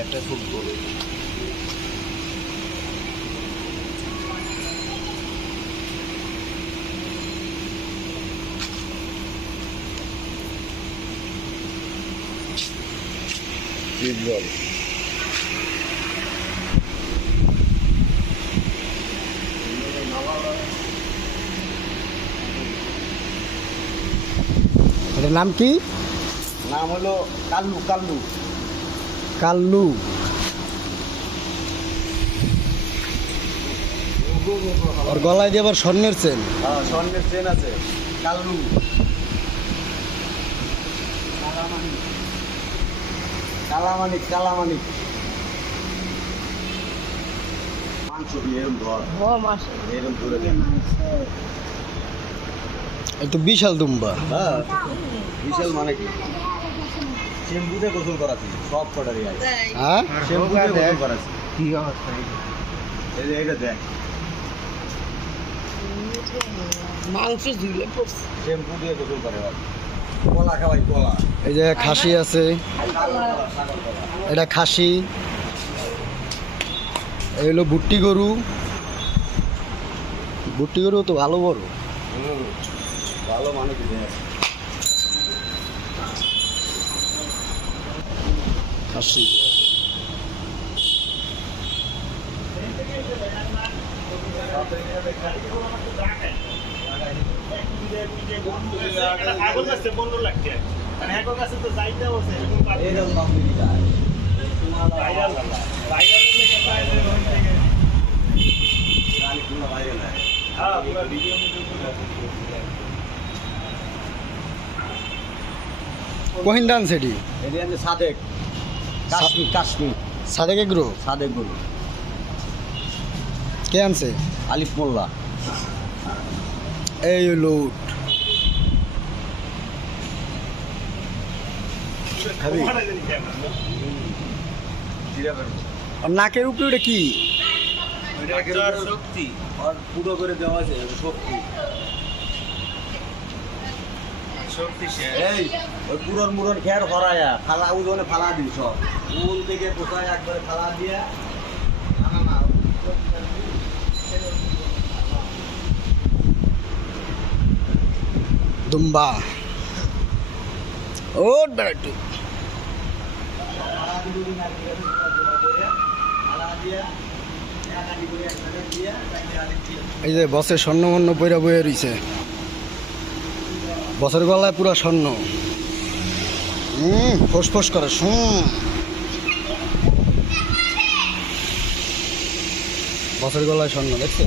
একটা খুব বড় জল এটার নাম কি? নাম হলো কাল্লু কাল্লু কাল্লু। ওর গলায় দিয়ে আবার স্বর্ণের চেন। হ্যাঁ স্বর্ণের চেন আছে। কাল্লু কালামানিক কালামানিক মাংস দিয়ে এরকম ধর এরকম ধরে দেন। এই তো বিশাল দুম্বা। হ্যাঁ বিশাল মানে কি শ্যাম্পুতে গোসল করাচ্ছি সব কটারই আছে। হ্যাঁ শ্যাম্পুতে গোসল করাচ্ছি। কি অবস্থা? এই যে এটা দেখ মাংস ঝুলে পড়ছে। শ্যাম্পু দিয়ে গোসল করে ভাই। কলা খাওয়াই কলা। এই যে খাসি আছে, এটা খাসি। এই হলো ভুট্টি গরু। ভুট্টি গরু তো ভালো বড়। ভালো মানে কি খাসি। এরকম দাম দিবি যায় কহিন ডান সেটি এটি আছে সাদেক কাশ্মীর কাশ্মীর সাদেক এগ্রো। সাদেক গরু কে আনছে? আলিফ মোল্লা। এই হলো উট। খাবি? আর নাকের উপরে ওটা কি? শক্তি আর পুরো করে দেওয়া আছে শক্তি এই ওই পুরন মুরন খেয়ার হরায়া ফালা উজনে ফালা দিই সব উল থেকে কোথায় একবারে ফালা দিয়ে দুম্বা ওট বেড়াটু। এই যে বসে স্বর্ণ মন্য বইরা বইয়া রইছে। বছর গলায় পুরো স্বর্ণ। ফোস ফোস করে বছর গলায় স্বর্ণ দেখছে।